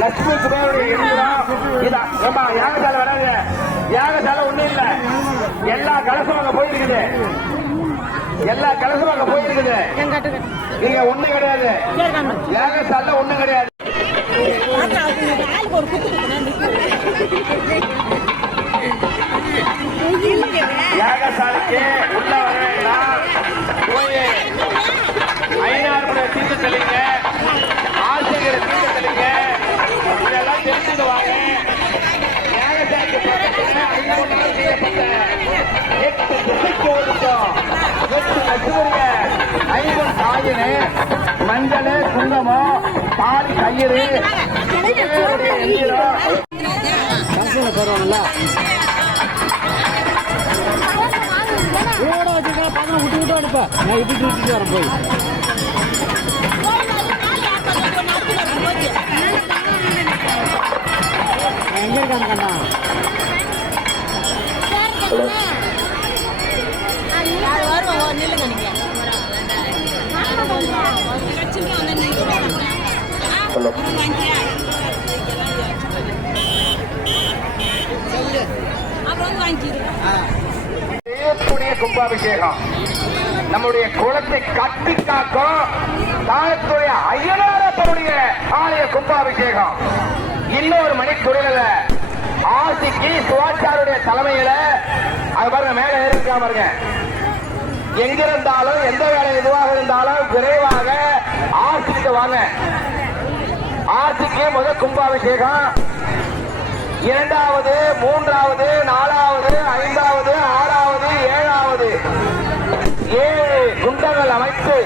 லட்சுமி குமாருடைய யாகசாலை வராது. யாகசாலை ஒண்ணும் இல்ல, எல்லா கலசம் அங்க போயிருக்குது. எல்லா கலசம் அங்க போயிருக்குது. நீங்க ஒண்ணு கிடையாது, யாகசாலை ஒண்ணு கிடையாது. யாகசாலைக்கு உள்ள வரவேண்டா, போய் ஐநாறு தீர்த்து தெளிங்க, ஆசிரியரை தீர்த்து தெளிங்க, இதெல்லாம் தெரிஞ்சுட்டு வாங்க. யாகசாலைக்கு பக்கத்துல 5 நாள் செய்யப்பட்ட 8 திசைக்கு ஒதுக்கம் 8 லட்சுமரிய 5 காயினு, மஞ்சள், குங்குமோ, பால், கயிறு, தருவாங்கல்ல வச்சுருக்கா. பக்கம் விட்டு விட்டு அனுப்ப நான் விட்டுட்டு விட்டுட்டு வரேன். போய் எங்க இருக்காங்க கண்ணா? கும்பாபிஷேகம் நம்முடைய குலத்தை கட்டி காக்கும் தாயத்துடைய ஐயனாரப்பனுடைய ஆலய கும்பாபிஷேகம். இன்னொரு மணித்துறையில ஆசிக்கு சுவாச்சாருடைய தலைமையில அது பாருங்க, மேல ஏறிக்காம இருங்க. எங்கிருந்தாலும் எந்த வேலை எதுவாக இருந்தாலும் விரைவாக ஆசிக்கு வாங்க. ஆசிக்கு முதல் கும்பாபிஷேகம், 2வது, 3வது, 4வது, 5வது, 6வது, 7வது 7 குண்டங்கள் அமைத்து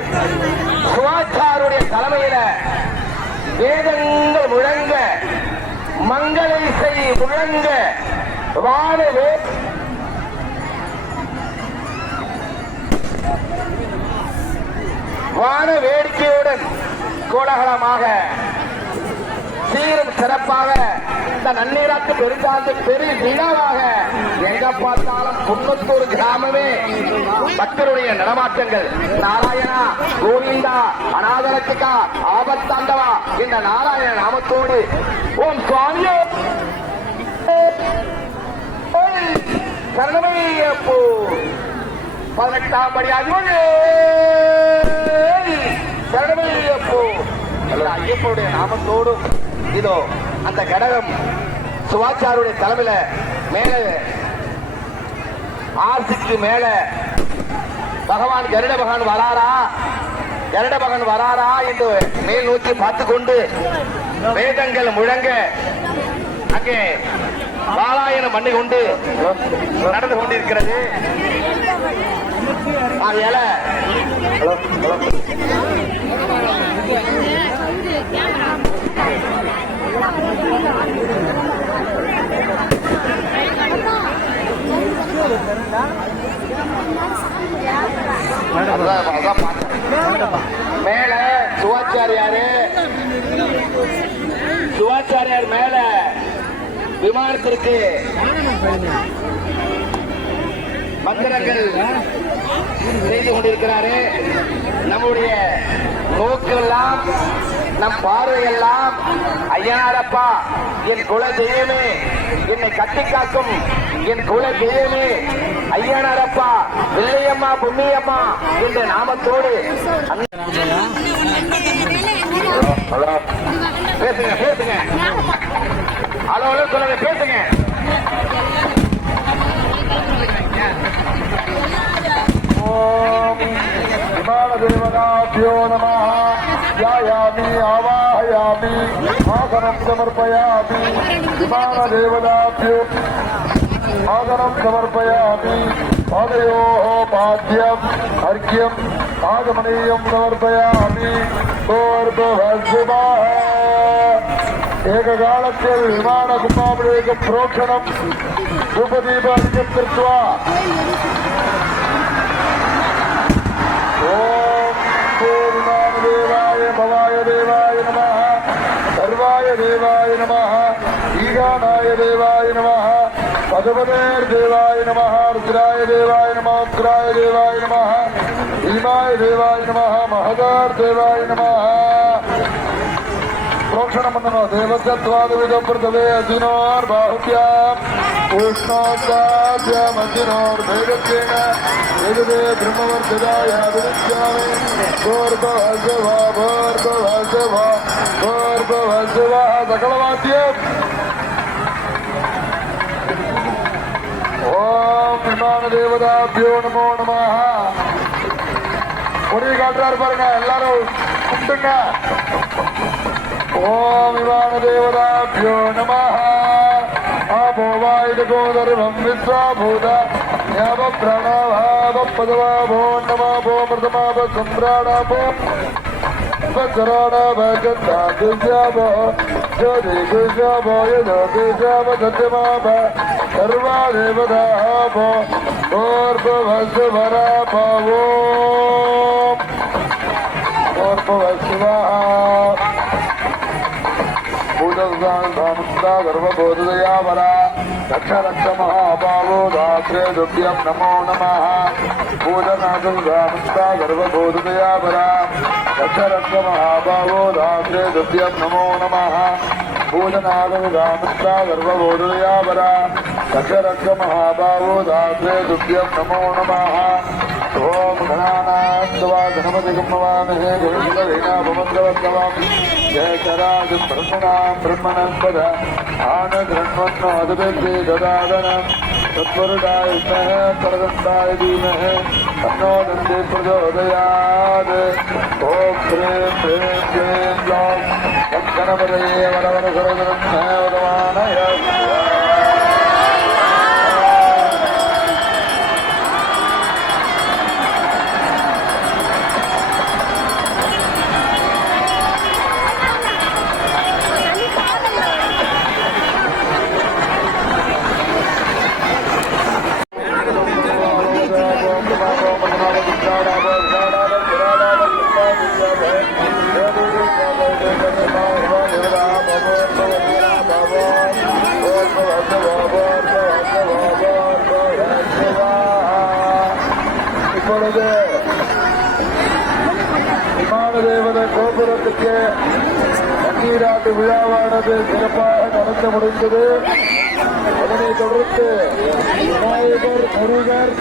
சுவாச்சாருடைய தலைமையில வேதங்கள் முழங்க, மங்கள இசை முழங்க, வான வேடிக்கையுடன் கோலாகலமாக சீரும் சிறப்பாக இந்த நன்னீராட்டு பெருந்தாண்டு பெரிய விழாவாக எங்க பார்த்தாலும் குன்னத்தூர் கிராமமே பக்தருடைய நடமாட்டங்கள். நாராயணா, கோவிந்தா, அநாதரட்சிகா, ஆபத்தாண்டவா என்ற நாராயண நாமத்தோடு ஓம் சுவாமியோ சரணமையப்போ 18ஆம் படி அருள் சரணமையப்போ ஐயப்பனுடைய நாமத்தோடும் இதோ அந்த கடகம் சுவாச்சாருடைய தலைமையில மேல ஆர்சிக்கு மேல பகவான் கருட பகவான் வராரா, கருட பகவான் வராரா என்று மேல் நோக்கி பார்த்து கொண்டு வேதங்கள் முழங்க அங்கே பாலாயனம் பண்ணி கொண்டு நடந்து கொண்டிருக்கிறது. ஆகையால மேல சுவாச்சாரியாரு, சுவாச்சாரியார் மேல விமானத்திற்கு பக்தர்கள் செய்து கொண்டிருக்கிறாரு. நம்முடைய நோக்கெல்லாம் நம் பார்வையெல்லாம் ஐயனாரப்பா என் குல தெய்வமே, என்னை கட்டி காக்கும் என் குல தெய்வமே ஐயனாரப்பா, வெள்ளையம்மா, பொன்னியம்மா என்ற நாமத்தோடு பேசுங்க பேசுங்க அளவு சொல்லுங்க, பேசுங்க. विमानदेवताभ्यो नमः। ध्यायामि आवाहयामि आसनं समर्पयामि। विमानदेवताभ्यो आसनं समर्पयामि। पादयोः पाद्यम् अर्घ्यम् आगमनीयम् समर्पयामि। एककालத்தில் விமான கும்பாபிஷேகம் புரோக்ஷணம் தூபதீப அர்ச்சனம் கிருத்வா ஓம் விமான தேவாய பவாய தேவாய நமः, சர்வாய தேவாய நமः, ஈகானாய தேவாய நமः, பசுபதேர் தேவாய நமः, ருத்ராய தேவாய நமः, உக்ராய தேவாய நமः, பீமாய தேவாய நமः, மகதார் தேவாய நமः. प्रोक्षणमन्दनो देवस्यत्वादविदो प्रथवे अजिनोर्बाहुभ्याम् उष्णोत्साभ्यामजिनोर्भेदत्वेन वेदवे ब्रह्मवर्धदाय विरुध्यामि भोर्भवस्वा भोर्भवस्वा भोर्भवस्वा सकलवाद्यम् ஓம் விமான தேவதாபியோ நமோ நமஹ. கொடியை காட்டுறாரு பாருங்க, எல்லாரும் கும்பிடுங்க. ஓம் விமான தேவதாபியோ நமஹ. ஆபோ வாயுகோ தர்வம் விஸ்வாபூத ஞாப பிரணவாப பதவாபோ நமாபோ மிருதமாப சம்பிராணாபோ சரணாபோ ஜோதி குஷாபோ யதோ குஷாப சத்யமாப சர்வா தேவதாபோ ஓர்பவஸ்வராபவோ ஓர்பவஸ்வா பூஜசாந்தா சர்வபோதயாவரா ரக்ஷ ரக்ஷ மகாபாவோ தாத்ரே துப்யம் நமோ நமः பூஜநாதா சர்வபோதயாவரா ரக்ஷ ரக்ஷ மகாபாவோ தாத்ரே துப்யம் நமோ நமः பூஜநாதா சர்வபோதயாவரா ரக்ஷ ரக்ஷ மகாபாவோ தாத்ரே துப்யம் நமோ நமः ஓம் கணாநாத்வா கணபதிகம் நமாமஹே தேவதேனாபமந்திரவத்வாமி ஜெயகராஜம் பிரம்மணாம் பிரம்மணம்பத ஆனகிரண்வன்னோ அதுபெத்தி ததாதனம் தத்வருடாய வித்மஹ பரதந்தாய தீமஹ தன்னோ தந்தி பிரச்சோதயாத் ஓம் க்ரீம் க்ரீம் க்ரீம் க்ளௌம் கணபதயே வரவர சரோதரம் வதமானய இப்பொழுது விமான தேவத கோபுரத்துக்கு தண்ணீராட்டு விழாவானது சிறப்பாக நடந்து முடிந்தது. அதனை தொடர்ந்து விநாயகர் முருகர்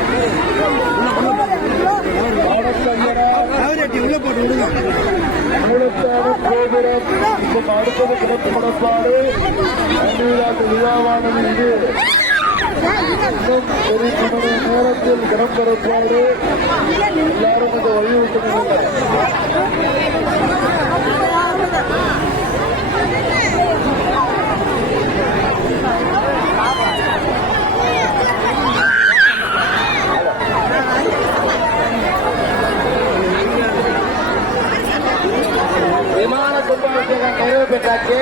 கோபுரம் இப்போ அடுத்தது கிடக்கு முடப்பாடு தண்ணீராட்டு விழாவானது இது இன்னும் ஒரு மணி நேரத்தில் கிடப்பிறப்பாடு எல்லாரும் இந்த வழிவிட்டு விமான கும்பாபிஷேகம் நிறைவு பெற்றாச்சு.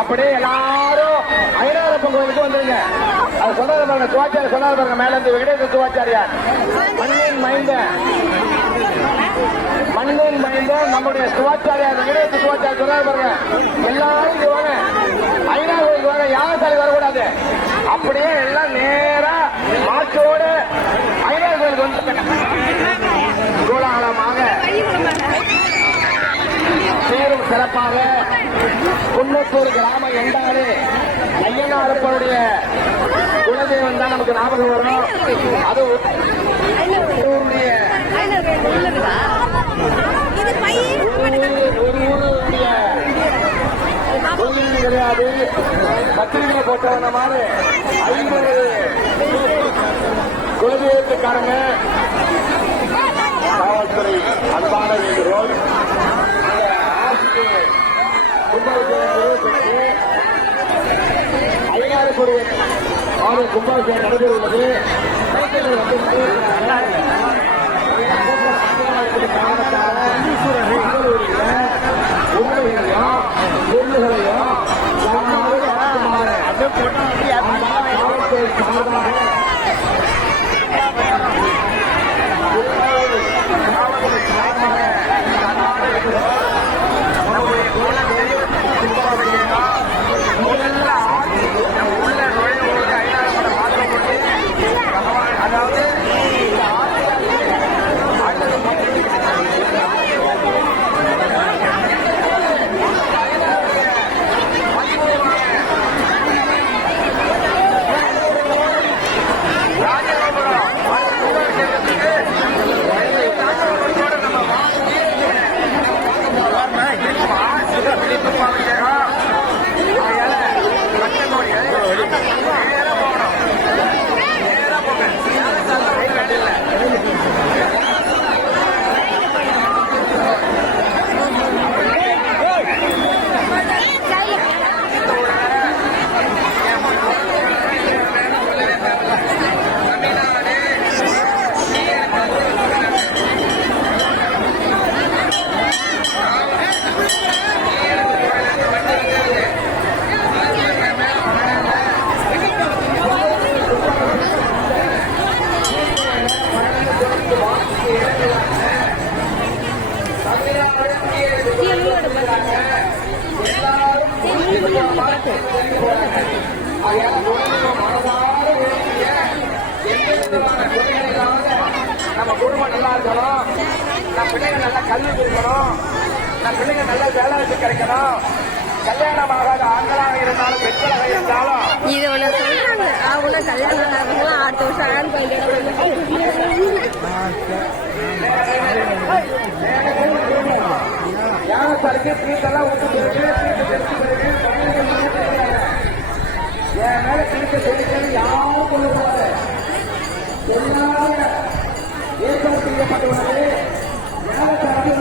அப்படியே எல்லாரும் ஐராவரப்பன் கோயிலுக்கு வந்துருங்க. அது சொன்னது பாருங்க, சிவாச்சாரிய சொன்னது பாருங்க, மேல இருந்து வெங்கடேச சிவாச்சாரியார் மண்ணின் மைந்த நம்முடைய சிவாச்சாரியார் வெங்கடேச சிவாச்சாரியர் சொன்னது பாருங்க, எல்லாரும் இங்க வாங்க, ஐநா கோயிலுக்கு வாங்க, யாகசாலை வரக்கூடாது. அப்படியே எல்லாம் நேரா மாற்றோடு ஐநா கோயிலுக்கு வந்து கோலாகலமாக சீரும் சிறப்பாக குன்னத்தூர் கிராம எண்டாறு ஐயனாரப்பனுடைய குலதெய்வம் தான் நமக்கு ஞாபகம் வரும். அது ஊருடைய கிடையாது. பத்திரிகை போட்டவன மாதிரி 50 குலதெய்வத்துக்காரங்க காவல்துறை அன்பான வேண்டுகோள். ஐநாறுக்குரிய கும்பாபிஷேகம் நடைபெறுவது சொல்லுறாங்க எல்லாரும் புரிஞ்சுட்டு போற மாதிரி தெரிஞ்சு போறாங்க. அதனால மனதார வேண்டிய எந்த விதமான குறைகள் இல்லாம நம்ம குடும்பம் நல்லா இருக்கணும், நம்ம பிள்ளைங்க நல்லா கல்வி கொடுக்கணும், நம்ம பிள்ளைங்க நல்ல வேலை வச்சு கிடைக்கணும். கல்யாணம் ஆகாத ஆண்களாக இருந்தாலும் பெண்களாக இருந்தாலும் இது ஒண்ணு சொல்றாங்க. அவங்க கல்யாணம் ஆகணும், அடுத்த வருஷம் ஆண் யாகசாலைக்கு தீர்த்தெல்லாம் ஊட்டு பிறகு தீர்த்து தெரிஞ்சு பிறகு என் மேல தீர்த்து தெரிவிக்கிறது யாரும் கொண்டு போவாங்க. எல்லாரும் ஏற்பாடு செய்யப்பட்டுள்ளது. யாகசாலைக்கு